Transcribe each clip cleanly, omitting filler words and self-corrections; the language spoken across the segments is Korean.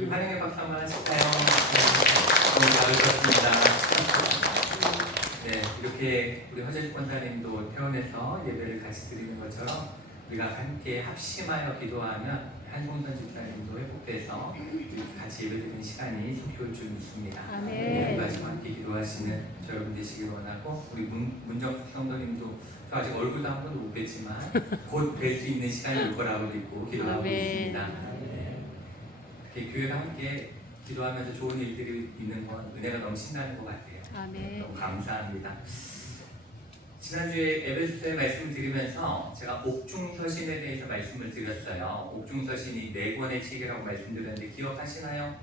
우리 환영의 박수 한번 하실까요? 너무 잘하셨습니다. 네, 이렇게 우리 허재식 권사님도 태원에서 예배를 같이 드리는 것처럼 우리가 함께 합심하여 기도하면 한동선 집사님도 회복돼서 같이 예배드리는 시간이 속히 줄 믿습니다. 아멘. 말씀 함께 기도하시는 저 여러분 되시길 원하고 우리 문정숙 성도님도 저 아직 얼굴도 한 번도 못 뵀지만 곧 뵐 수 있는 시간이 올 거라고 믿고 기도하고 아멘. 있습니다. 네. 이렇게 교회가 함께 기도하면서 좋은 일들이 있는 건 은혜가 넘친다는 것 같아요. 아멘. 너무 감사합니다. 지난주에 에베소서의 말씀을 드리면서 제가 옥중서신에 대해서 말씀을 드렸어요. 옥중서신이 4권의 책이라고 말씀드렸는데 기억하시나요?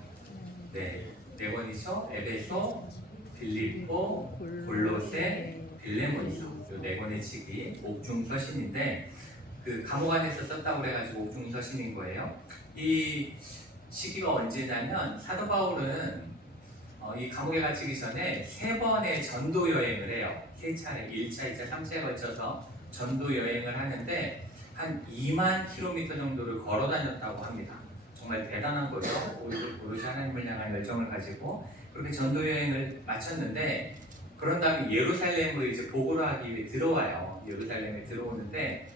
네, 4권이죠. 에베소, 빌립보, 골로새, 빌레몬서 이 4권의 책이 옥중서신인데 그 감옥 안에서 썼다고 그래가지고 옥중서신인 거예요. 이 시기가 언제냐면 사도 바울은 이 감옥에 갇히기 전에 3번의 전도 여행을 해요. 3차례, 1차, 2차, 3차에 걸쳐서 전도 여행을 하는데 한 2만 킬로미터 정도를 걸어 다녔다고 합니다. 정말 대단한 거죠. 오롯이 하나님을 향한 열정을 가지고 그렇게 전도 여행을 마쳤는데 그런 다음에 예루살렘을 이제 보고를 하기 위해 들어와요. 예루살렘에 들어오는데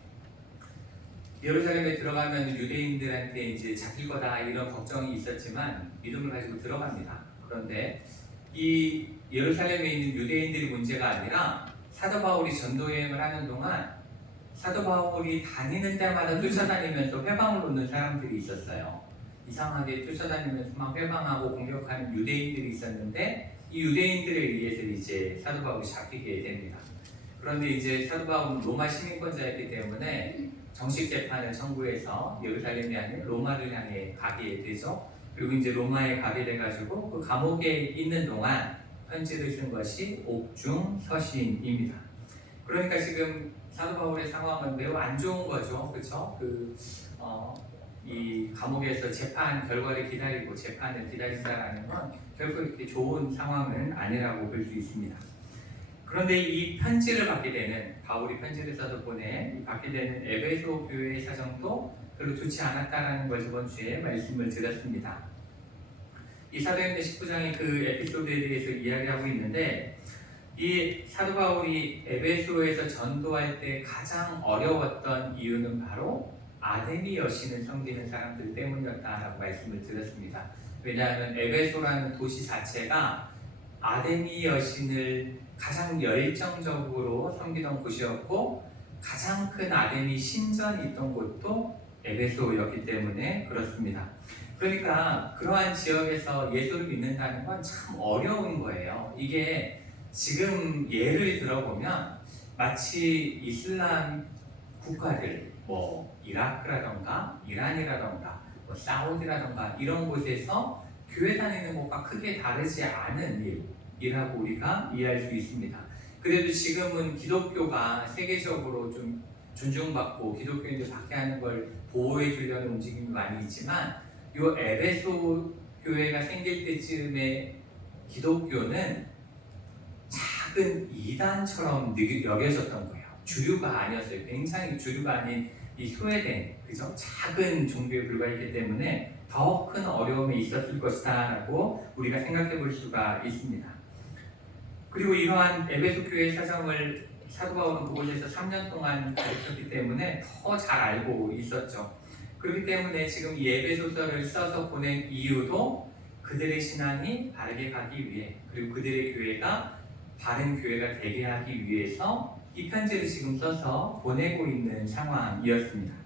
예루살렘에 들어가면 유대인들한테 이제 잡힐 거다 이런 걱정이 있었지만 믿음을 가지고 들어갑니다. 그런데 이 예루살렘에 있는 유대인들이 문제가 아니라 사도 바울이 전도 여행을 하는 동안 사도 바울이 다니는 데마다 쫓아다니면서 회방을 놓는 사람들이 있었어요. 이상하게 쫓아다니면서 막 회방하고 공격하는 유대인들이 있었는데 이 유대인들에 의해서 이제 사도 바울이 잡히게 됩니다. 그런데 이제 사도 바울은 로마 시민권자였기 때문에 정식 재판을 청구해서 예루살렘이 아닌 로마를 향해 가게 되죠. 그리고 이제 로마에 가게 돼가지고 그 감옥에 있는 동안 편지를 쓴 것이 옥중서신입니다. 그러니까 지금 사도 바울의 상황은 매우 안 좋은 거죠, 그렇죠? 이 감옥에서 재판 결과를 기다리고 재판을 기다린다라는 건 결코 이렇게 좋은 상황은 아니라고 볼 수 있습니다. 그런데 이 편지를 받게 되는 바울이 편지를 써서 받게 되는 에베소 교회의 사정도 별로 좋지 않았다라는 걸 저번 주에 말씀을 드렸습니다. 이 사도행전 19장의 그 에피소드에 대해서 이야기하고 있는데 이 사도 바울이 에베소에서 전도할 때 가장 어려웠던 이유는 바로 아데미 여신을 섬기는 사람들 때문이었다라고 말씀을 드렸습니다. 왜냐하면 에베소라는 도시 자체가 아데미 여신을 가장 열정적으로 섬기던 곳이었고 가장 큰 아데미 신전이 있던 곳도 에베소였기 때문에 그렇습니다. 그러니까 그러한 지역에서 예수를 믿는다는 건 참 어려운 거예요. 이게 지금 예를 들어보면 마치 이슬람 국가들 이라크라던가 이란이라던가 사우디라던가 이런 곳에서 교회 다니는 것과 크게 다르지 않은 일이라고 우리가 이해할 수 있습니다. 그래도 지금은 기독교가 세계적으로 좀 존중받고 기독교인들 박해하는 걸 보호해 주려는 움직임이 많이 있지만 이 에베소 교회가 생길 때쯤에 기독교는 작은 이단처럼 여겨졌던 거예요. 주류가 아니었어요. 굉장히 주류가 아닌 이 소외된 그죠? 작은 종교에 불과했기 때문에 더 큰 어려움이 있었을 것이다 라고 우리가 생각해 볼 수가 있습니다. 그리고 이러한 에베소 교회의 사정을 사도 바울은 그곳에서 3년 동안 가르쳤기 때문에 더 잘 알고 있었죠. 그렇기 때문에 지금 이 에베소서를 써서 보낸 이유도 그들의 신앙이 바르게 가기 위해 그리고 그들의 교회가 바른 교회가 되게 하기 위해서 이 편지를 지금 써서 보내고 있는 상황이었습니다.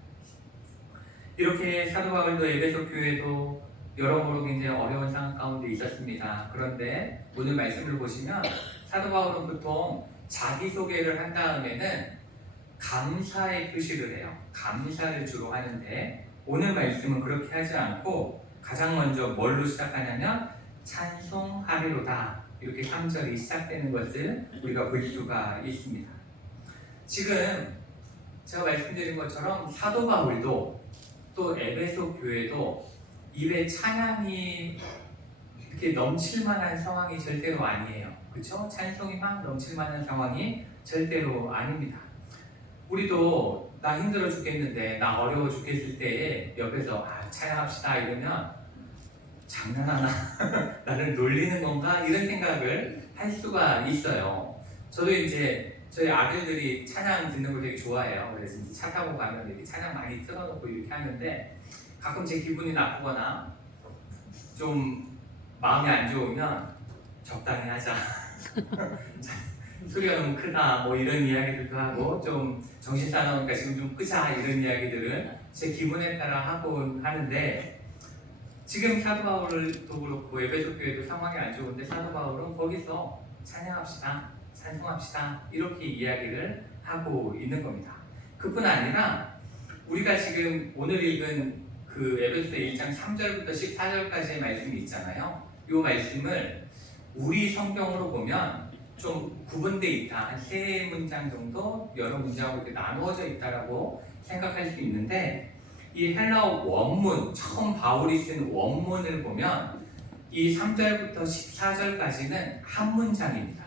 이렇게 사도 바울도 에베소 교회도 여러모로 굉장히 어려운 상황 가운데 있었습니다. 그런데 오늘 말씀을 보시면 사도 바울은 보통 자기소개를 한 다음에는 감사의 표시를 해요. 감사를 주로 하는데 오늘 말씀은 그렇게 하지 않고 가장 먼저 뭘로 시작하냐면 찬송하리로다 이렇게 3절이 시작되는 것을 우리가 볼 수가 있습니다. 지금 제가 말씀드린 것처럼 사도 바울도 또 에베소 교회도 입에 찬양이 이렇게 넘칠 만한 상황이 절대로 아니에요. 그렇죠? 찬송이 막 넘칠 만한 상황이 절대로 아닙니다. 우리도 나 힘들어 죽겠는데 나 어려워 죽겠을 때에 옆에서 찬양합시다 이러면 장난하나? 나를 놀리는 건가? 이런 생각을 할 수가 있어요. 저도 이제 저희 아들들이 찬양 듣는 걸 되게 좋아해요. 그래서 이제 차 타고 가면 이렇게 찬양 많이 틀어놓고 이렇게 하는데 가끔 제 기분이 나쁘거나 좀 마음이 안 좋으면 적당히 하자. 소리가 너무 크다. 뭐 이런 이야기들도 하고 좀 정신 사나우니까 지금 좀 끄자 이런 이야기들을 제 기분에 따라 하곤 하는데 지금 사도 바울도 그렇고 에베소 교회도 상황이 안 좋은데 사도 바울은 거기서 찬양합시다, 찬송합시다 이렇게 이야기를 하고 있는 겁니다. 그뿐 아니라 우리가 지금 오늘 읽은 그 에베소 1장 3절부터 14절까지의 말씀이 있잖아요. 이 말씀을 우리 성경으로 보면 좀 구분되어 있다. 한 3문장 정도 여러 문장으로 이렇게 나누어져 있다라고 생각할 수 있는데 이 헬라어 원문, 처음 바울이 쓴 원문을 보면 이 3절부터 14절까지는 한 문장입니다.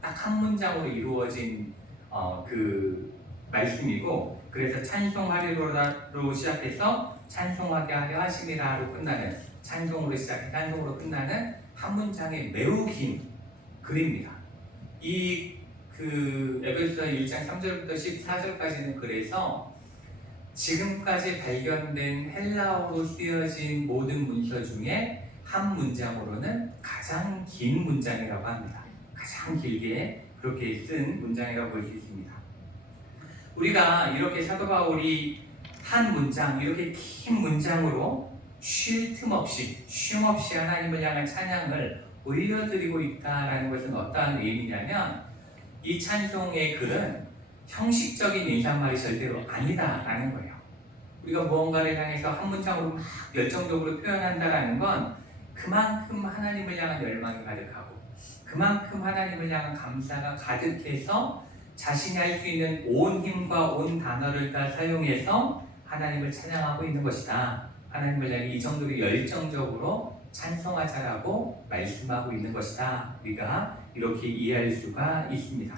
딱 한 문장으로 이루어진 그 말씀이고 그래서 찬송하리로라로 시작해서 찬송하게 하려 하심이라로 끝나는 찬송으로 시작해 찬송으로 끝나는 한 문장의 매우 긴 글입니다. 이 그 에베소서 1장 3절부터 14절까지는 그래서 지금까지 발견된 헬라어로 쓰여진 모든 문서 중에 한 문장으로는 가장 긴 문장이라고 합니다. 가장 길게 그렇게 쓴 문장이라고 볼 수 있습니다. 우리가 이렇게 사도 바울이 한 문장, 이렇게 긴 문장으로 쉴 틈 없이, 쉼 없이 하나님을 향한 찬양을 올려드리고 있다는 것은 어떠한 의미냐면 이 찬송의 글은 형식적인 인사말이 절대로 아니다라는 거예요. 우리가 무언가를 향해서 한 문장으로 막 열정적으로 표현한다라는 건 그만큼 하나님을 향한 열망이 가득하고 그만큼 하나님을 향한 감사가 가득해서 자신이 할 수 있는 온 힘과 온 단어를 다 사용해서 하나님을 찬양하고 있는 것이다. 하나님을 향해 이 정도로 열정적으로 찬송하자라고 말씀하고 있는 것이다. 우리가 이렇게 이해할 수가 있습니다.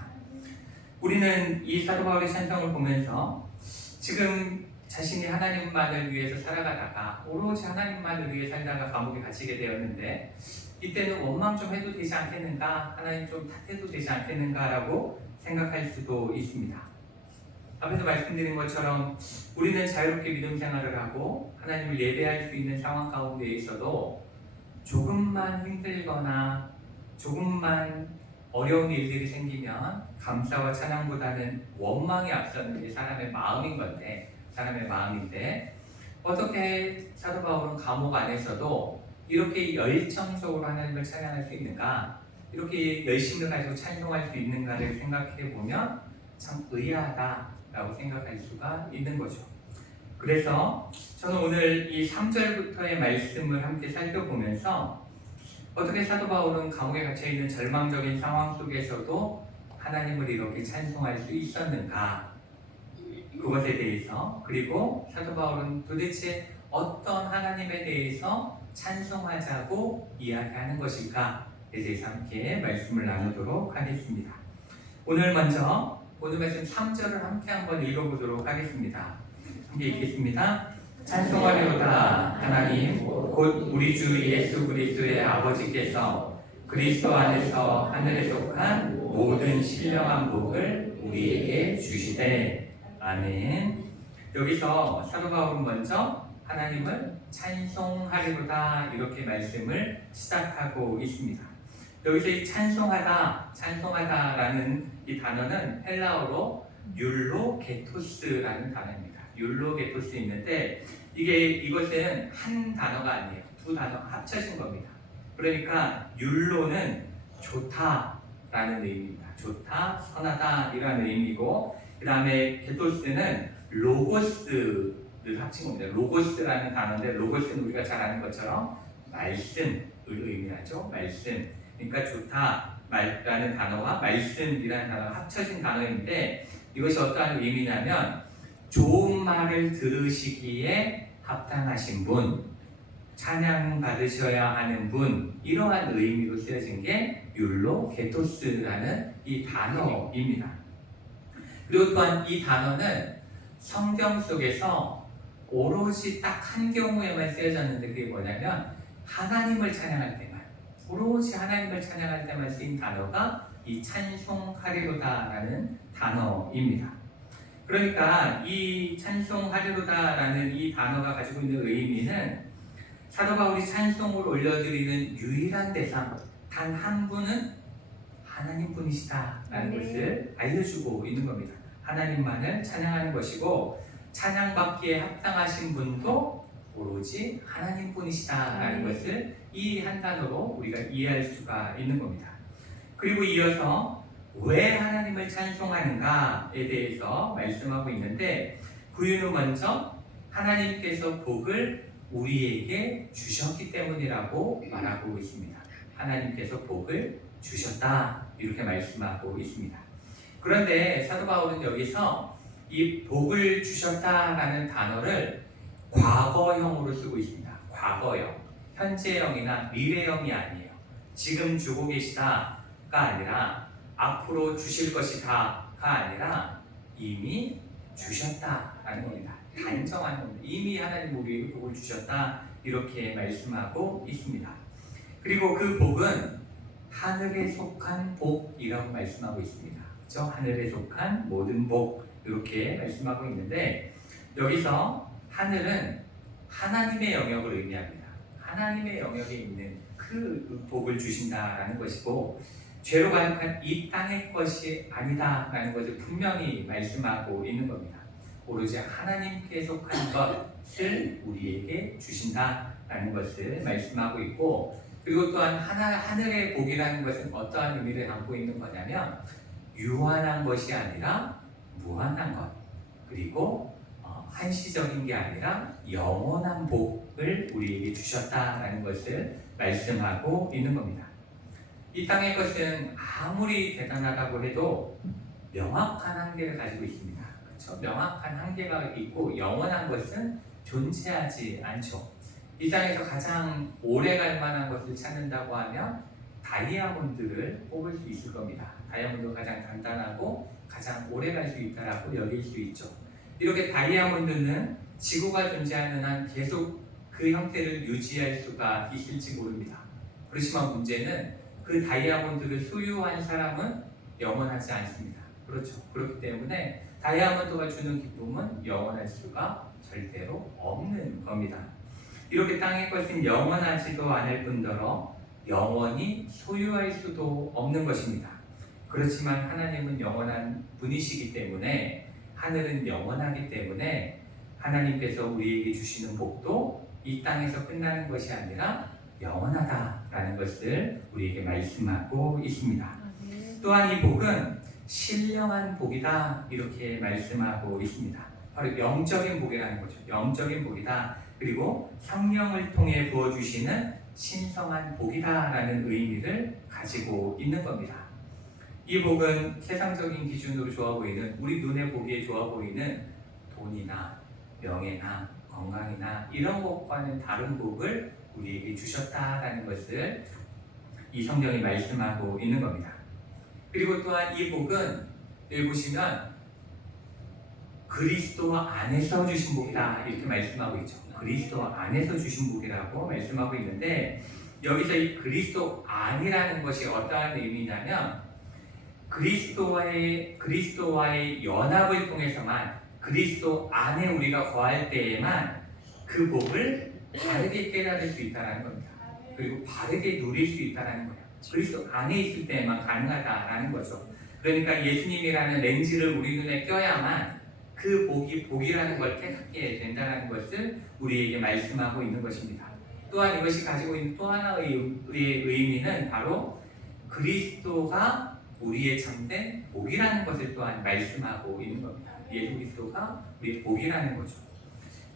우리는 이 사도 바울의 찬송을 보면서 지금 자신이 하나님만을 위해서 살아가다가 오로지 하나님만을 위해 살다가 감옥에 갇히게 되었는데 이때는 원망 좀 해도 되지 않겠는가? 하나님 좀 탓해도 되지 않겠는가? 라고 생각할 수도 있습니다. 앞에서 말씀드린 것처럼 우리는 자유롭게 믿음 생활을 하고 하나님을 예배할 수 있는 상황 가운데 있어도 조금만 힘들거나 조금만 어려운 일들이 생기면 감사와 찬양보다는 원망이 앞서는 게 사람의 마음인 건데 사람의 마음인데 어떻게 사도 바울은 감옥 안에서도 이렇게 열정적으로 하나님을 찬양할 수 있는가 이렇게 열심을 가지고 찬송할 수 있는가를 생각해 보면 참 의아하다라고 생각할 수가 있는 거죠. 그래서 저는 오늘 이 3절부터의 말씀을 함께 살펴보면서 어떻게 사도 바울은 감옥에 갇혀있는 절망적인 상황 속에서도 하나님을 이렇게 찬송할 수 있었는가 그것에 대해서 그리고 사도 바울은 도대체 어떤 하나님에 대해서 찬송하자고 이야기하는 것일까에 대해서 함께 말씀을 나누도록 하겠습니다. 오늘 먼저 오늘 말씀 3절을 함께 한번 읽어보도록 하겠습니다. 함께 읽겠습니다. 찬송하리로다 하나님 곧 우리 주 예수 그리스도의 아버지께서 그리스도 안에서 하늘에 속한 모든 신령한 복을 우리에게 주시되 아멘. 여기서 사도 바울은 먼저 하나님을 찬송하리로다 이렇게 말씀을 시작하고 있습니다. 여기서 이 찬송하다라는 이 단어는 헬라어로 율로게토스라는 단어입니다. 율로게토스 있는데 이것은 한 단어가 아니에요. 두 단어가 합쳐진 겁니다. 그러니까 율로는 좋다라는 의미입니다. 좋다, 선하다 이라는 의미고 그 다음에 게토스는 로고스를 합친 겁니다. 로고스라는 단어인데 로고스는 우리가 잘 아는 것처럼 말씀을 의미하죠. 말씀. 그러니까 좋다 라는 단어와 말씀이라는 단어가 합쳐진 단어인데 이것이 어떠한 의미냐면 좋은 말을 들으시기에 합당하신 분, 찬양 받으셔야 하는 분 이러한 의미로 쓰여진 게 율로게토스라는 이 단어입니다. 그리고 또한 이 단어는 성경 속에서 오롯이 딱 한 경우에만 쓰여졌는데 그게 뭐냐면 하나님을 찬양할 때만, 오로지 하나님을 찬양할 때만 쓰인 단어가 이 찬송하리로다라는 단어입니다. 그러니까 이 찬송하리로다라는 이 단어가 가지고 있는 의미는 사도 바울이 찬송을 올려드리는 유일한 대상 단 한 분은 하나님 분이시다라는 것을 알려주고 있는 겁니다. 하나님만을 찬양하는 것이고 찬양받기에 합당하신 분도 오로지 하나님 분이시다라는 것을 이 한 단어로 우리가 이해할 수가 있는 겁니다. 그리고 이어서 왜 하나님을 찬송하는가에 대해서 말씀하고 있는데 그 이유는 먼저 하나님께서 복을 우리에게 주셨기 때문이라고 말하고 있습니다. 하나님께서 복을 주셨다 이렇게 말씀하고 있습니다. 그런데 사도 바울은 여기서 이 복을 주셨다라는 단어를 과거형으로 쓰고 있습니다. 과거형, 현재형이나 미래형이 아니에요. 지금 주고 계시다가 아니라 앞으로 주실 것이다가 아니라 이미 주셨다라는 겁니다. 단정하는 겁니다. 이미 하나님 우리에게 복을 주셨다 이렇게 말씀하고 있습니다. 그리고 그 복은 하늘에 속한 복이라고 말씀하고 있습니다. 그렇죠? 하늘에 속한 모든 복 이렇게 말씀하고 있는데 여기서 하늘은 하나님의 영역을 의미합니다. 하나님의 영역에 있는 그 복을 주신다라는 것이고 죄로 가득한 이 땅의 것이 아니다라는 것을 분명히 말씀하고 있는 겁니다. 오로지 하나님께 속한 것을 우리에게 주신다라는 것을 말씀하고 있고 그리고 또한 하늘의 복이라는 것은 어떠한 의미를 담고 있는 거냐면 유한한 것이 아니라 무한한 것 그리고 한시적인 게 아니라 영원한 복을 우리에게 주셨다라는 것을 말씀하고 있는 겁니다. 이 땅의 것은 아무리 대단하다고 해도 명확한 한계를 가지고 있습니다. 그렇죠? 명확한 한계가 있고 영원한 것은 존재하지 않죠. 이 땅에서 가장 오래 갈 만한 것을 찾는다고 하면 다이아몬드를 뽑을 수 있을 겁니다. 다이아몬드가 가장 단단하고 가장 오래 갈 수 있다라고 여길 수 있죠. 이렇게 다이아몬드는 지구가 존재하는 한 계속 그 형태를 유지할 수가 있을지 모릅니다. 그렇지만 문제는 그 다이아몬드를 소유한 사람은 영원하지 않습니다. 그렇죠. 그렇기 때문에 다이아몬드가 주는 기쁨은 영원할 수가 절대로 없는 겁니다. 이렇게 땅의 것은 영원하지도 않을 뿐더러 영원히 소유할 수도 없는 것입니다. 그렇지만 하나님은 영원한 분이시기 때문에 하늘은 영원하기 때문에 하나님께서 우리에게 주시는 복도 이 땅에서 끝나는 것이 아니라 영원하다라는 것을 우리에게 말씀하고 있습니다. 또한 이 복은 신령한 복이다 이렇게 말씀하고 있습니다. 바로 영적인 복이라는 거죠. 영적인 복이다. 그리고 성령을 통해 부어주시는 신성한 복이다라는 의미를 가지고 있는 겁니다. 이 복은 세상적인 기준으로 좋아 보이는 우리 눈에 보기에 좋아 보이는 돈이나 명예나 건강이나 이런 것과는 다른 복을 우리에게 주셨다라는 것을 이 성경이 말씀하고 있는 겁니다. 그리고 또한 이 복은 여기 보시면 그리스도 안에서 주신 복이다 이렇게 말씀하고 있죠. 그리스도 안에서 주신 복이라고 말씀하고 있는데 여기서 이 그리스도 안이라는 것이 어떠한 의미냐면 그리스도와의 연합을 통해서만 그리스도 안에 우리가 거할 때에만 그 복을 바르게 깨달을 수 있다는 겁니다. 그리고 바르게 누릴 수 있다는 거예요. 그리스도 안에 있을 때만 가능하다라는 거죠. 그러니까 예수님이라는 렌즈를 우리 눈에 껴야만 그 복이 복이라는 걸 깨닫게 된다는 것을 우리에게 말씀하고 있는 것입니다. 또한 이것이 가지고 있는 또 하나의 의미는 바로 그리스도가 우리의 참된 복이라는 것을 또한 말씀하고 있는 겁니다. 예수 그리스도가 우리의 복이라는 거죠.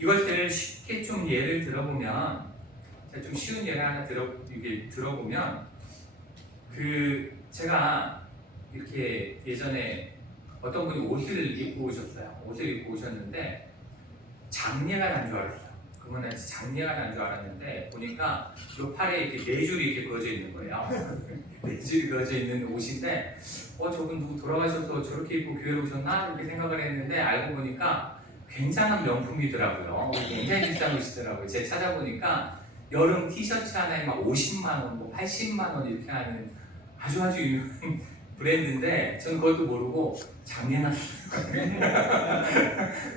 이것을 쉽게 좀 예를 들어보면, 좀 쉬운 예를 하나 들어보면, 제가 이렇게 예전에 어떤 분이 옷을 입고 오셨어요. 옷을 입고 오셨는데 장례가 난 줄 알았어요. 그분한테 장례가 난 줄 알았는데 보니까 그 팔에 이렇게 네 줄이 이렇게 그어져 있는 거예요. 네 줄이 그어져 있는 옷인데 저분 누구 돌아가셔서 저렇게 입고 교회로 오셨나? 이렇게 생각을 했는데 알고 보니까 굉장한 명품이더라고요. 굉장히 비싼 옷이더라고요. 제가 찾아보니까 여름 티셔츠 하나에 막 50만 원, 뭐 80만 원 이렇게 하는 아주 유명한 브랜드인데 전 그것도 모르고 장난았어요.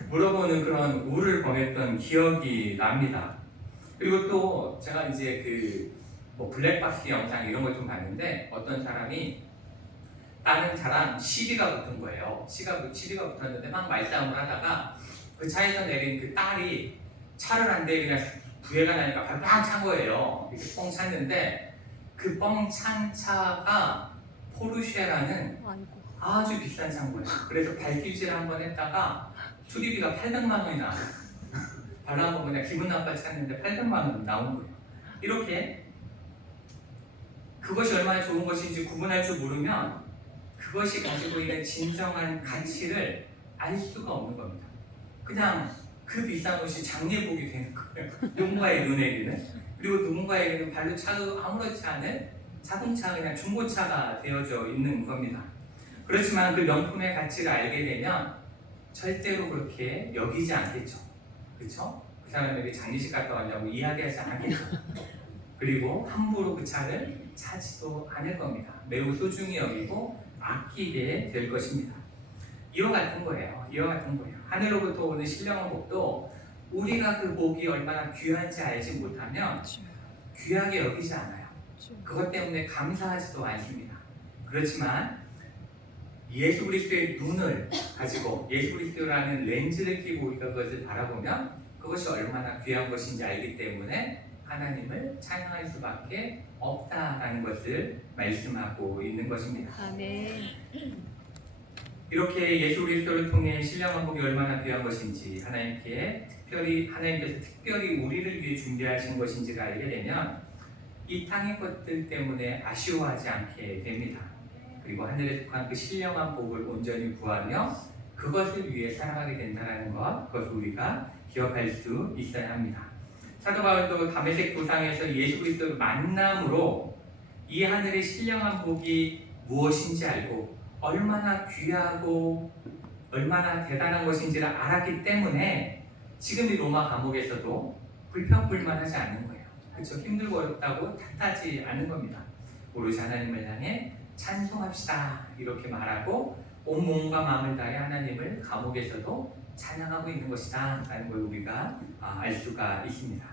물어보는 그런 우를 보냈던 기억이 납니다. 그리고 또 제가 이제 뭐 블랙박스 영상 이런 걸 좀 봤는데 어떤 사람이 다른 차랑 시비가 붙은 거예요. 시비가 붙었는데 막 말싸움을 하다가 그 차에서 내린 그 딸이 차를 안 대 그냥 부해가 나니까 발을 막 찬 거예요. 이렇게 뻥 찼는데 그 뻥 찬 차가 포르쉐라는 아주 비싼 차인 거예요. 그래서 발길질 한번 했다가 수리비가 800만 원이 나와요. 발로 한번 그냥 기분 나빠 찼는데 800만 원 나온 거예요. 이렇게 그것이 얼마나 좋은 것인지 구분할 줄 모르면 그것이 가지고 있는 진정한 가치를 알 수가 없는 겁니다. 그냥 그 비싼 옷이 장례복이 되는 거예요. 누군가의 눈에게는. 그리고 누군가에게는 발로 차도 아무렇지 않은 자동차 그냥 중고차가 되어져 있는 겁니다. 그렇지만 그 명품의 가치를 알게 되면 절대로 그렇게 여기지 않겠죠. 그렇죠? 그 사람에게 장례식 갔다 왔냐고 이야기하지 않겠죠. 그리고 함부로 그 차를 사지도 않을 겁니다. 매우 소중히 여기고 아끼게 될 것입니다. 이와 같은 거예요. 하늘로부터 오는 신령한 복도 우리가 그 복이 얼마나 귀한지 알지 못하면 귀하게 여기지 않아요. 그것 때문에 감사하지도 않습니다. 그렇지만 예수 그리스도의 눈을 가지고 예수 그리스도라는 렌즈를 끼고 우리가 그것을 바라보면 그것이 얼마나 귀한 것인지 알기 때문에 하나님을 찬양할 수밖에 없다라는 것을 말씀하고 있는 것입니다. 아멘. 이렇게 예수 그리스도를 통해 신령한 복이 얼마나 귀한 것인지 하나님께서 특별히 우리를 위해 준비하신 것인지를 알게 되면 이 땅의 것들 때문에 아쉬워하지 않게 됩니다. 그리고 하늘에 속한 그 신령한 복을 온전히 구하며 그것을 위해 살아가게 된다는 것, 그것을 우리가 기억할 수 있어야 합니다. 사도 바울도 다메섹 도상에서 예수 그리스도를 만남으로 이 하늘의 신령한 복이 무엇인지 알고 얼마나 귀하고 얼마나 대단한 것인지를 알았기 때문에 지금 이 로마 감옥에서도 불평불만하지 않는 거예요. 그렇죠? 힘들고 어렵다고 탓하지 않는 겁니다. 오로지 하나님을 향해 찬송합시다 이렇게 말하고 온 몸과 마음을 다해 하나님을 감옥에서도 찬양하고 있는 것이다 라는 걸 우리가 알 수가 있습니다.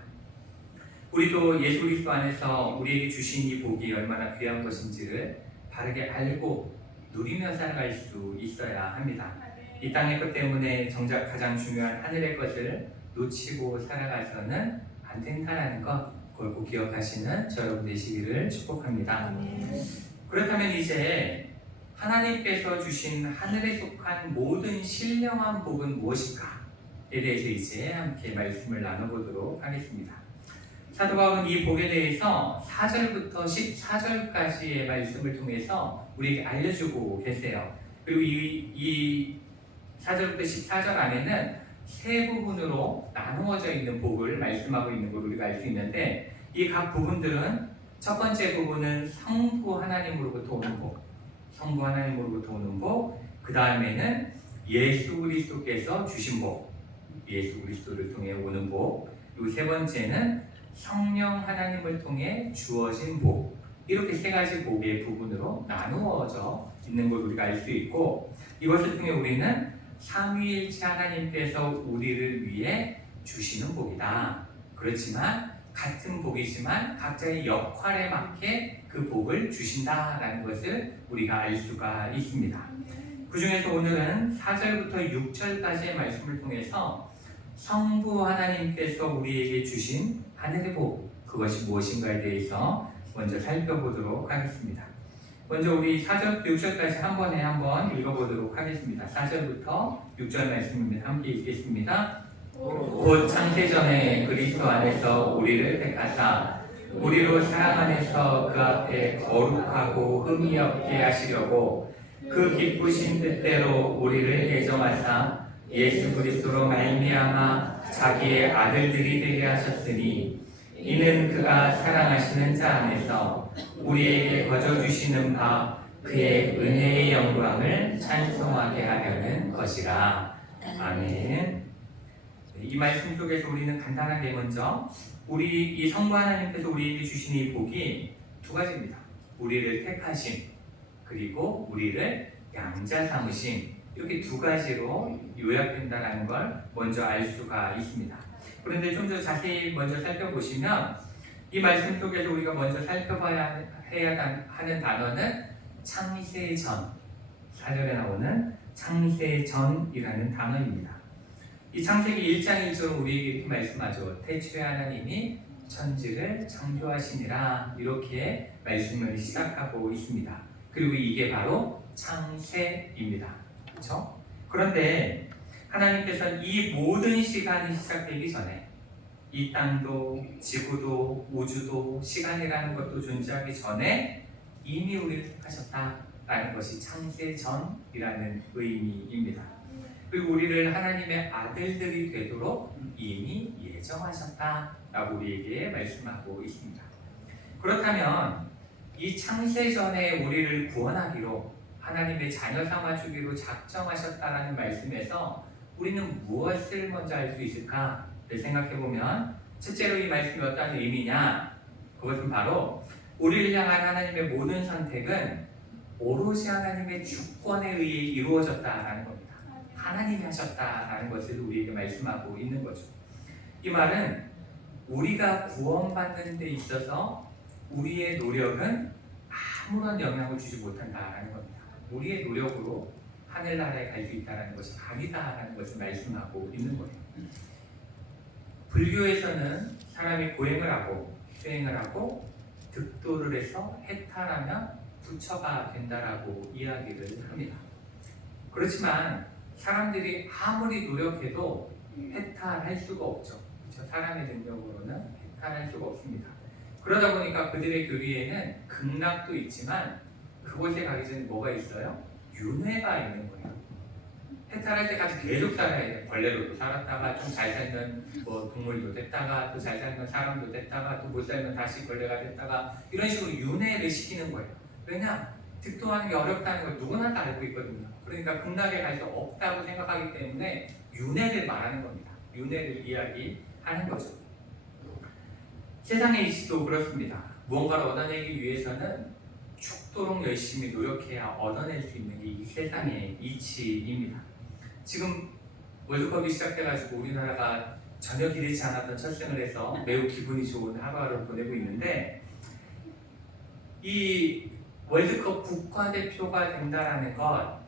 우리도 예수 그리스도 안에서 우리에게 주신 이 복이 얼마나 귀한 것인지를 바르게 알고 누리며 살아갈 수 있어야 합니다. 이 땅의 것 때문에 정작 가장 중요한 하늘의 것을 놓치고 살아가서는 안 된다는 것, 그걸 꼭 기억하시는 저 여러분 되시기를 축복합니다. 그렇다면 이제 하나님께서 주신 하늘에 속한 모든 신령한 복은 무엇일까에 대해서 이제 함께 말씀을 나눠보도록 하겠습니다. 사도 바울은 이 복에 대해서 4절부터 14절까지의 말씀을 통해서 우리에게 알려주고 계세요. 그리고 이 4절부터 14절 안에는 세 부분으로 나누어져 있는 복을 말씀하고 있는 걸 우리가 알 수 있는데 이 각 부분들은 첫 번째 부분은 성부 하나님으로부터 오는 복, 성부 하나님으로부터 오는 복, 그 다음에는 예수 그리스도께서 주신 복, 예수 그리스도를 통해 오는 복, 그리고 세 번째는 성령 하나님을 통해 주어진 복, 이렇게 세 가지 복의 부분으로 나누어져 있는 걸 우리가 알 수 있고 이것을 통해 우리는 삼위일체 하나님께서 우리를 위해 주시는 복이다. 그렇지만 같은 복이지만 각자의 역할에 맞게 그 복을 주신다라는 것을 우리가 알 수가 있습니다. 그 중에서 오늘은 4절부터 6절까지의 말씀을 통해서 성부 하나님께서 우리에게 주신 하늘의 복, 그것이 무엇인가에 대해서 먼저 살펴보도록 하겠습니다. 먼저 우리 4절부터 6절까지 한 번에 한번 읽어보도록 하겠습니다. 4절부터 6절 말씀입니다. 함께 읽겠습니다. 곧 창세전에 그리스도 안에서 우리를 택하사 우리로 사랑 안에서 그 앞에 거룩하고 흠이 없게 하시려고 그 기쁘신 뜻대로 우리를 예정하사 예수 그리스도로 말미암아 자기의 아들들이 되게 하셨으니 이는 그가 사랑하시는 자 안에서 우리에게 거저 주시는 바 그의 은혜의 영광을 찬송하게 하려는 것이라. 아멘. 이 말씀 속에서 우리는 간단하게 먼저 우리 이 성부 하나님께서 우리에게 주신 이 복이 두 가지입니다. 우리를 택하심, 그리고 우리를 양자 삼으심, 이렇게 두 가지로 요약된다는 걸 먼저 알 수가 있습니다. 그런데 좀 더 자세히 먼저 살펴보시면 이 말씀 속에서 우리가 먼저 살펴봐야 하는 단어는 창세전, 4절에 나오는 창세전이라는 단어입니다. 이 창세기 1장 1절은 우리에게 이렇게 말씀하죠. 태초에 하나님이 천지를 창조하시니라, 이렇게 말씀을 시작하고 있습니다. 그리고 이게 바로 창세입니다. 그렇죠? 그런데 하나님께서는 이 모든 시간이 시작되기 전에 이 땅도 지구도 우주도 시간이라는 것도 존재하기 전에 이미 우리를 택하셨다라는 것이 창세전이라는 의미입니다. 그리고 우리를 하나님의 아들들이 되도록 이미 예정하셨다라고 우리에게 말씀하고 있습니다. 그렇다면 이 창세전에 우리를 구원하기로 하나님의 자녀 삼아주기로 작정하셨다라는 말씀에서 우리는 무엇을 먼저 알 수 있을까를 생각해보면, 첫째로 이 말씀이 어떤 의미냐, 그것은 바로 우리를 향한 하나님의 모든 선택은 오로지 하나님의 주권에 의해 이루어졌다라는 겁니다. 하나님이 하셨다라는 것을 우리에게 말씀하고 있는 거죠. 이 말은 우리가 구원받는 데 있어서 우리의 노력은 아무런 영향을 주지 못한다라는 겁니다. 우리의 노력으로 하늘나라에 갈 수 있다는 것이 아니다라는 것을 말씀하고 있는 거예요. 불교에서는 사람이 고행을 하고 수행을 하고 득도를 해서 해탈하면 부처가 된다라고 이야기를 합니다. 그렇지만 사람들이 아무리 노력해도 해탈할 수가 없죠. 그렇죠? 사람의 능력으로는 해탈할 수가 없습니다. 그러다 보니까 그들의 교리에는 극락도 있지만 그곳에 가기 전에 뭐가 있어요? 윤회가 있는 거예요. 해탈할 때까지 계속 살아야 돼요. 벌레로도 살았다가 좀 잘 살면 동물도 됐다가 또 잘 살면 사람도 됐다가 또 못 살면 다시 벌레가 됐다가 이런 식으로 윤회를 시키는 거예요. 왜냐? 득도하는 게 어렵다는 걸 누구나 다 알고 있거든요. 그러니까 극락에 갈 수 없다고 생각하기 때문에 윤회를 말하는 겁니다. 윤회를 이야기하는 거죠. 세상의 이치도 그렇습니다. 무언가를 얻어내기 위해서는 죽도록 열심히 노력해야 얻어낼 수 있는 게 이 세상의 이치입니다. 지금 월드컵이 시작돼가지고 우리나라가 전혀 기대치 않았던 첫 승을 해서 매우 기분이 좋은 하루하루 보내고 있는데, 이 월드컵 국가대표가 된다라는 것,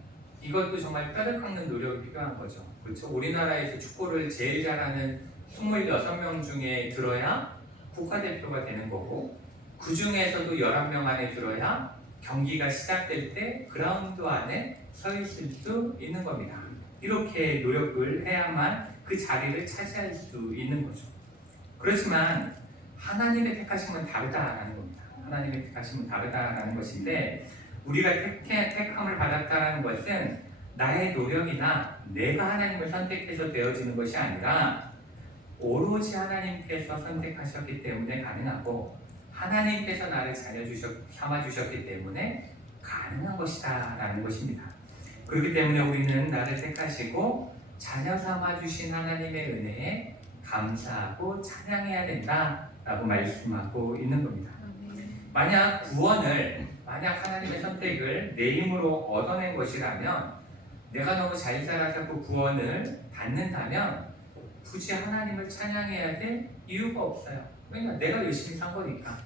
이것도 정말 뼈를 깎는 노력이 필요한 거죠. 그렇죠? 우리나라에서 축구를 제일 잘하는 26명 중에 들어야 국가대표가 되는 거고, 그 중에서도 11명 안에 들어야 경기가 시작될 때 그라운드 안에 서 있을 수 있는 겁니다. 이렇게 노력을 해야만 그 자리를 차지할 수 있는 거죠. 그렇지만 하나님의 택하심은 다르다라는 겁니다. 하나님의 택하심은 다르다라는 것인데, 우리가 택함을 받았다는 것은 나의 노력이나 내가 하나님을 선택해서 되어지는 것이 아니라 오로지 하나님께서 선택하셨기 때문에 가능하고, 하나님께서 나를 자녀 삼아주셨기 때문에 가능한 것이다 라는 것입니다. 그렇기 때문에 우리는 나를 택하시고 자녀 삼아주신 하나님의 은혜에 감사하고 찬양해야 된다 라고 말씀하고 있는 겁니다. 만약 하나님의 선택을 내 힘으로 얻어낸 것이라면, 내가 너무 잘 살아서 그 구원을 받는다면 굳이 하나님을 찬양해야 될 이유가 없어요. 왜냐하면 내가 열심히 산 거니까.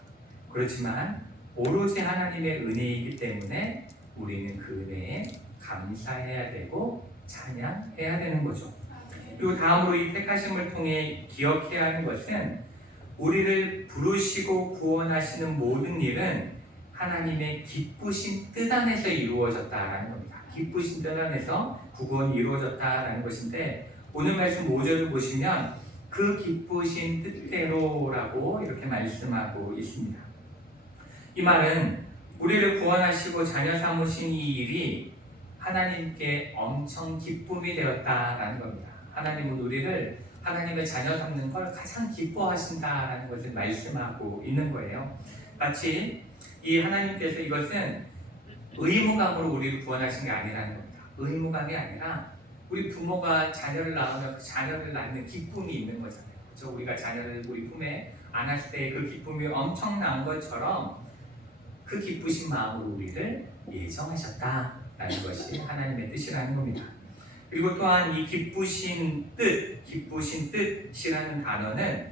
그렇지만 오로지 하나님의 은혜이기 때문에 우리는 그 은혜에 감사해야 되고 찬양해야 되는 거죠. 그리고 다음으로 이 택하심을 통해 기억해야 하는 것은, 우리를 부르시고 구원하시는 모든 일은 하나님의 기쁘신 뜻 안에서 이루어졌다라는 겁니다. 기쁘신 뜻 안에서 구원이 이루어졌다라는 것인데, 오늘 말씀 5절을 보시면 그 기쁘신 뜻대로라고 이렇게 말씀하고 있습니다. 이 말은 우리를 구원하시고 자녀 삼으신 이 일이 하나님께 엄청 기쁨이 되었다라는 겁니다. 하나님은 우리를 하나님의 자녀 삼는 걸 가장 기뻐하신다라는 것을 말씀하고 있는 거예요. 마치 이 하나님께서 이것은 의무감으로 우리를 구원하신 게 아니라는 겁니다. 의무감이 아니라 우리 부모가 자녀를 낳으면 그 자녀를 낳는 기쁨이 있는 거잖아요. 그렇죠? 우리가 자녀를 우리 품에 안았을 때 그 기쁨이 엄청난 것처럼 그 기쁘신 마음으로 우리를 예정하셨다라는 것이 하나님의 뜻이라는 겁니다. 그리고 또한 이 기쁘신 뜻이라는 단어는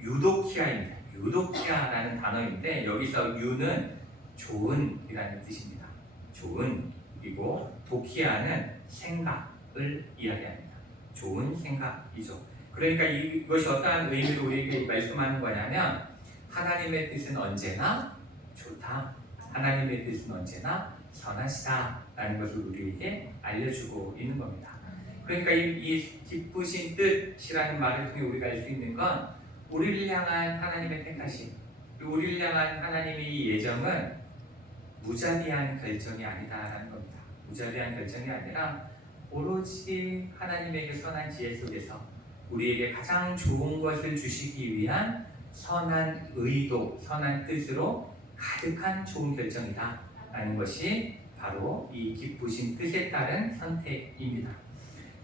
유도키아입니다. 유도키아라는 단어인데 여기서 유는 좋은이라는 뜻입니다. 좋은, 그리고 도키아는 생각을 이야기합니다. 좋은 생각이죠. 그러니까 이것이 어떠한 의미로 우리에게 말씀하는 거냐면 하나님의 뜻은 언제나 좋다. 하나님의 뜻은 언제나 선하시다라는 것을 우리에게 알려주고 있는 겁니다. 그러니까 이 기쁘신 뜻이라는 말을 통해 우리가 알 수 있는 건 우리를 향한 하나님의 택하심, 우리를 향한 하나님의 예정은 무자비한 결정이 아니다라는 겁니다. 무자비한 결정이 아니라 오로지 하나님에게 선한 지혜 속에서 우리에게 가장 좋은 것을 주시기 위한 선한 의도, 선한 뜻으로 가득한 좋은 결정이다 라는 것이 바로 이 기쁘신 뜻에 따른 선택입니다.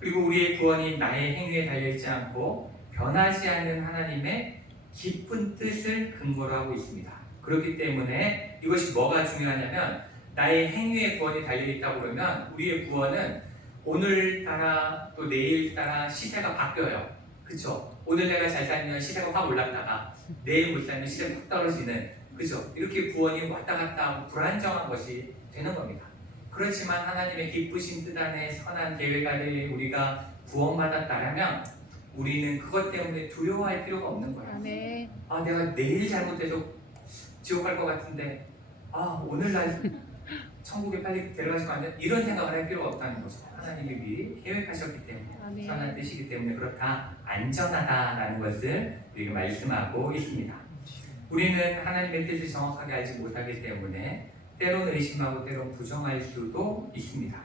그리고 우리의 구원이 나의 행위에 달려있지 않고 변하지 않는 하나님의 깊은 뜻을 근거로 하고 있습니다. 그렇기 때문에 이것이 뭐가 중요하냐면 나의 행위에 구원이 달려있다고 그러면 우리의 구원은 오늘따라 또 내일따라 시대가 바뀌어요. 그렇죠? 오늘 내가 잘 살면 시대가 확 올랐다가 내일 못 살면 시대가 확 떨어지는, 그렇죠? 이렇게 구원이 왔다 갔다 하고 불안정한 것이 되는 겁니다. 그렇지만 하나님의 기쁘신 뜻 안에 선한 계획 아래 우리가 구원받았다면 우리는 그것 때문에 두려워할 필요가 없는 거예요. 아멘. 내가 내일 잘못해서 지옥 갈 것 같은데 오늘날 천국에 빨리 데려가시면 안 돼? 이런 생각을 할 필요가 없다는 거죠. 하나님이 미리 계획하셨기 때문에 아멘. 선한 뜻이기 때문에 그렇다, 안전하다라는 것을 우리가 말씀하고 있습니다. 우리는 하나님의 뜻을 정확하게 알지 못하기 때문에 때로는 의심하고 때로는 부정할 수도 있습니다.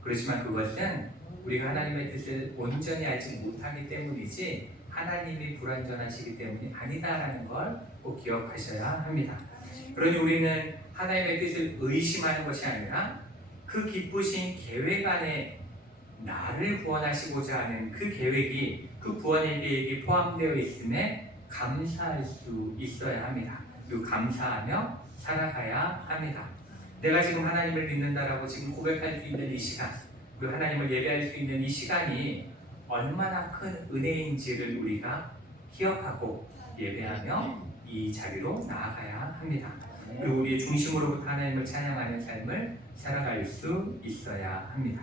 그렇지만 그것은 우리가 하나님의 뜻을 온전히 알지 못하기 때문이지 하나님이 불완전하시기 때문이 아니다라는 걸 꼭 기억하셔야 합니다. 그러니 우리는 하나님의 뜻을 의심하는 것이 아니라 그 기쁘신 계획 안에 나를 구원하시고자 하는 그 계획이, 그 구원의 계획이 포함되어 있음에 감사할 수 있어야 합니다. 그리고 감사하며 살아가야 합니다. 내가 지금 하나님을 믿는다라고 지금 고백할 수 있는 이 시간, 그리고 하나님을 예배할 수 있는 이 시간이 얼마나 큰 은혜인지를 우리가 기억하고 예배하며 이 자리로 나아가야 합니다. 그리고 우리의 중심으로부터 하나님을 찬양하는 삶을 살아갈 수 있어야 합니다.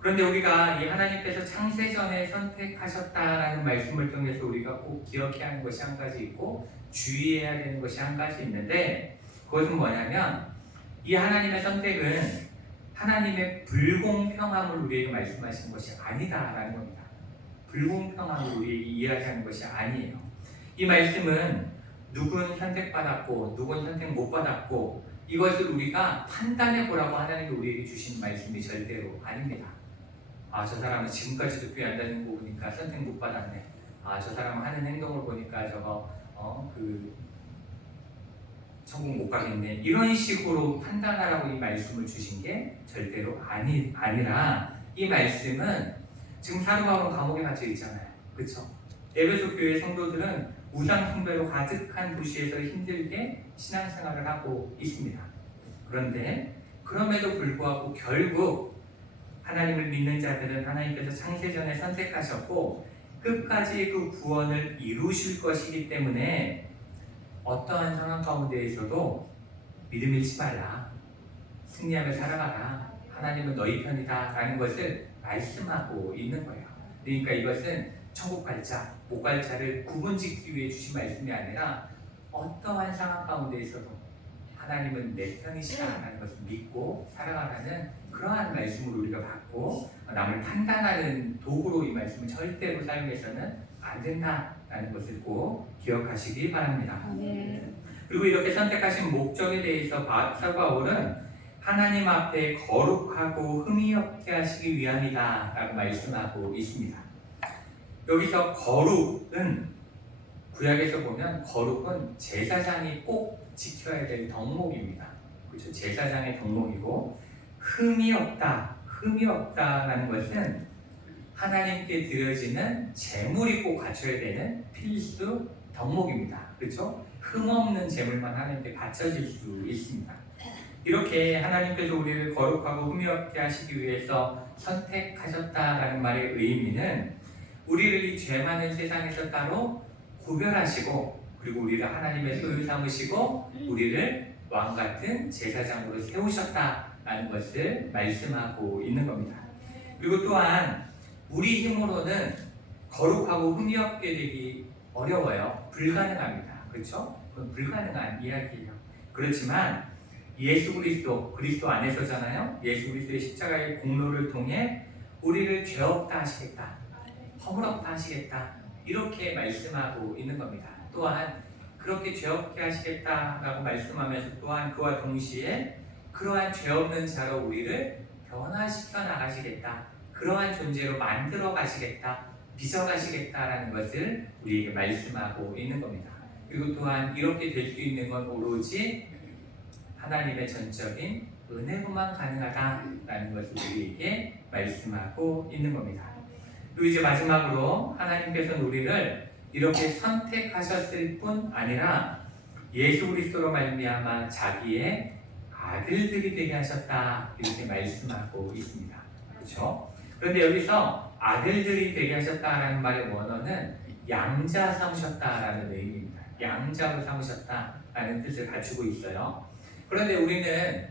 그런데 우리가 이 하나님께서 창세전에 선택하셨다라는 말씀을 통해서 우리가 꼭 기억해야 하는 것이 한 가지 있고 주의해야 되는 것이 한 가지 있는데, 그것은 뭐냐면 이 하나님의 선택은 하나님의 불공평함을 우리에게 말씀하시는 것이 아니다라는 겁니다. 불공평함을 우리에게 이야기하는 것이 아니에요. 이 말씀은 누군 선택받았고 누군 선택 못 받았고 이것을 우리가 판단해 보라고 하나님이 우리에게 주신 말씀이 절대로 아닙니다. 저 사람은 지금까지도 교회 안 다니는 거 보니까 선택 못 받았네. 저 사람 하는 행동을 보니까 저거 천국 못 가겠네. 이런 식으로 판단하라고 이 말씀을 주신 게 절대로 아니라 이 말씀은 지금 사도 바울은 감옥에 갇혀 있잖아요. 그렇죠? 에베소 교회 성도들은 우상 숭배로 가득한 도시에서 힘들게 신앙생활을 하고 있습니다. 그런데 그럼에도 불구하고 결국 하나님을 믿는 자들은 하나님께서 창세전에 선택하셨고 끝까지 그 구원을 이루실 것이기 때문에 어떠한 상황 가운데에서도 믿음 잃지 말라, 승리하며 살아가라, 하나님은 너희 편이다 라는 것을 말씀하고 있는 거예요. 그러니까 이것은 천국 갈자, 못 갈자를 구분짓기 위해 주신 말씀이 아니라 어떠한 상황 가운데에서도 하나님은 내 편이시다라는 것을 믿고 살아가라는 그러한 말씀을 우리가 받고 남을 판단하는 도구로 이 말씀을 절대로 사용해서는 안 된다라는 것을 꼭 기억하시기 바랍니다. 그리고 이렇게 선택하신 목적에 대해서 사도 바울은 하나님 앞에 거룩하고 흠이 없게 하시기 위함이다 라고 말씀하고 있습니다. 여기서 거룩은 구약에서 보면 거룩은 제사장이 꼭 지켜야 될 덕목입니다. 그렇죠? 제사장의 덕목이고 흠이 없다. 흠이 없다라는 것은 하나님께 드려지는 제물이 꼭 갖춰야 되는 필수 덕목입니다. 그렇죠? 흠없는 제물만 하나님께 바쳐질 수 있습니다. 이렇게 하나님께서 우리를 거룩하고 흠이 없게 하시기 위해서 선택하셨다라는 말의 의미는 우리를 이 죄 많은 세상에서 따로 구별하시고, 그리고 우리를 하나님의 소유 삼으시고 우리를 왕같은 제사장으로 세우셨다라는 것을 말씀하고 있는 겁니다. 그리고 또한 우리 힘으로는 거룩하고 흠이 없게 되기 어려워요. 불가능합니다. 그렇죠? 그건 불가능한 이야기예요. 그렇지만 예수 그리스도 안에서잖아요. 예수 그리스도의 십자가의 공로를 통해 우리를 죄 없다 하시겠다, 허물없다 하시겠다, 이렇게 말씀하고 있는 겁니다. 또한 그렇게 죄 없게 하시겠다라고 말씀하면서 또한 그와 동시에 그러한 죄 없는 자로 우리를 변화시켜 나가시겠다, 그러한 존재로 만들어 가시겠다, 빚어 가시겠다라는 것을 우리에게 말씀하고 있는 겁니다. 그리고 또한 이렇게 될 수 있는 건 오로지 하나님의 전적인 은혜로만 가능하다라는 것을 우리에게 말씀하고 있는 겁니다. 그리고 이제 마지막으로 하나님께서는 우리를 이렇게 선택하셨을 뿐 아니라 예수 그리스도로 말미암아 자기의 아들들이 되게 하셨다, 이렇게 말씀하고 있습니다. 그렇죠? 그런데 여기서 아들들이 되게 하셨다라는 말의 원어는 양자 삼으셨다라는 의미입니다. 양자로 삼으셨다라는 뜻을 갖추고 있어요. 그런데 우리는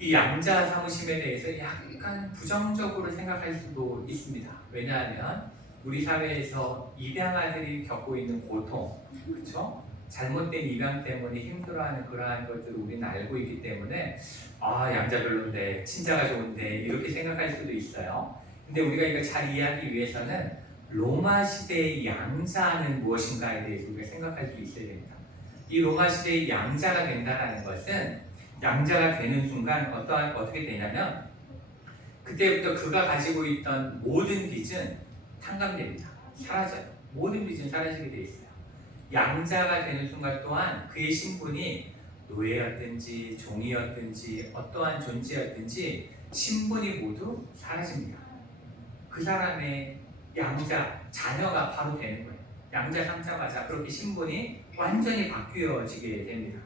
이 양자 삼으심에 대해서 약간 부정적으로 생각할 수도 있습니다. 왜냐하면 우리 사회에서 입양아들이 겪고 있는 고통, 그렇죠? 잘못된 입양 때문에 힘들어하는 그러한 것들을 우리는 알고 있기 때문에 양자 별론데 친자가 좋은데 이렇게 생각할 수도 있어요. 근데 우리가 이걸 잘 이해하기 위해서는 로마 시대의 양자는 무엇인가에 대해서 우리가 생각할 수 있어야 됩니다. 이 로마 시대의 양자가 된다는 것은, 양자가 되는 순간 어떻게 되냐면 그때부터 그가 가지고 있던 모든 빚은 탕감됩니다. 사라져요. 모든 빚은 사라지게 돼 있어요. 양자가 되는 순간 또한 그의 신분이 노예였든지 종이었든지 어떠한 존재였든지 신분이 모두 사라집니다. 그 사람의 양자, 자녀가 바로 되는 거예요. 양자 삼자마자 그렇게 신분이 완전히 바뀌어지게 됩니다.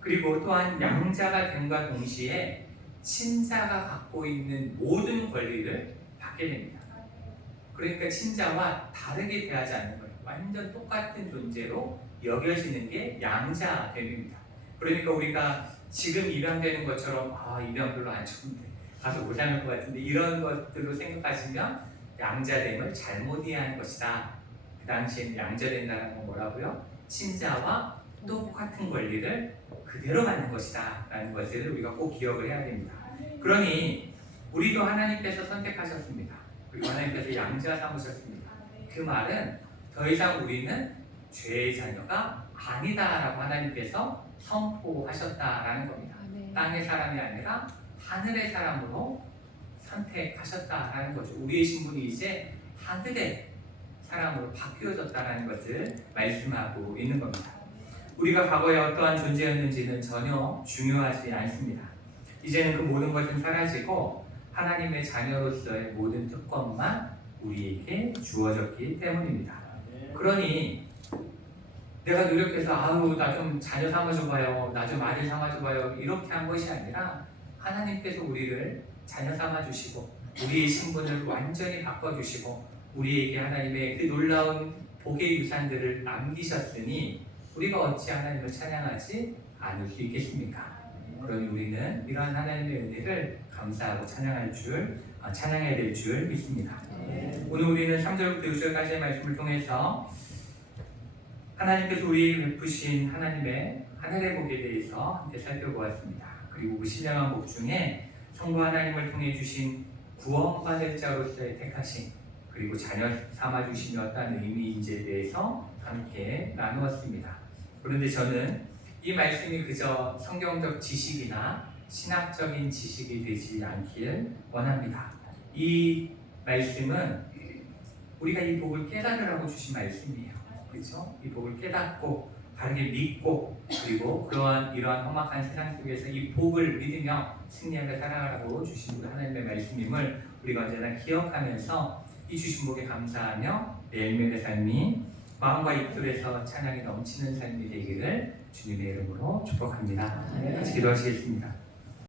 그리고 또한 양자가 됨과 동시에 친자가 갖고 있는 모든 권리를 받게 됩니다. 그러니까 친자와 다르게 대하지 않는 거예요. 완전 똑같은 존재로 여겨지는 게 양자됨입니다. 그러니까 우리가 지금 입양되는 것처럼 입양 별로 안 좋은데 가서 못 사는 것 같은데 이런 것들로 생각하시면 양자됨을 잘못 이해하는 것이다. 그 당시에는 양자된다는 건 뭐라고요? 친자와 똑같은 권리를 그대로 받는 것이다 라는 것을 우리가 꼭 기억을 해야 됩니다. 그러니 우리도 하나님께서 선택하셨습니다. 그리고 하나님께서 양자 삼으셨습니다. 그 말은 더 이상 우리는 죄의 자녀가 아니다라고 하나님께서 선포하셨다라는 겁니다. 땅의 사람이 아니라 하늘의 사람으로 선택하셨다라는 거죠. 우리의 신분이 이제 하늘의 사람으로 바뀌어졌다라는 것을 말씀하고 있는 겁니다. 우리가 과거에 어떠한 존재였는지는 전혀 중요하지 않습니다. 이제는 그 모든 것은 사라지고 하나님의 자녀로서의 모든 특권만 우리에게 주어졌기 때문입니다. 그러니 내가 노력해서 나 좀 자녀 삼아줘봐요, 나 좀 아들 삼아줘봐요 이렇게 한 것이 아니라 하나님께서 우리를 자녀 삼아주시고 우리의 신분을 완전히 바꿔주시고 우리에게 하나님의 그 놀라운 복의 유산들을 남기셨으니 우리가 어찌 하나님을 찬양하지 않을 수 있겠습니까? 그러니 우리는 이러한 하나님의 은혜를 감사하고 찬양해야 될 줄 믿습니다. 오늘 우리는 3절부터 6절까지의 말씀을 통해서 하나님께서 우리에게 베푸신 하나님의 하늘의 복에 대해서 함께 살펴보았습니다. 그리고 그 신령한 복 중에 성부 하나님을 통해 주신 구원받을 자로서의 택하심, 그리고 자녀 삼아주심이 어떠한 의미인지에 대해서 함께 나누었습니다. 그런데 저는 이 말씀이 그저 성경적 지식이나 신학적인 지식이 되지 않길 원합니다. 이 말씀은 우리가 이 복을 깨달으라고 주신 말씀이에요. 그렇죠? 이 복을 깨닫고 바르게 믿고 그리고 이러한 험악한 세상 속에서 이 복을 믿으며 승리하며 살아가라고 주신 하나님의 말씀임을 우리가 언제나 기억하면서 이 주신 복에 감사하며 매일매일의 삶이 마음과 입술에서 찬양이 넘치는 삶이 되기를 주님의 이름으로 축복합니다. 같이 기도하시겠습니다.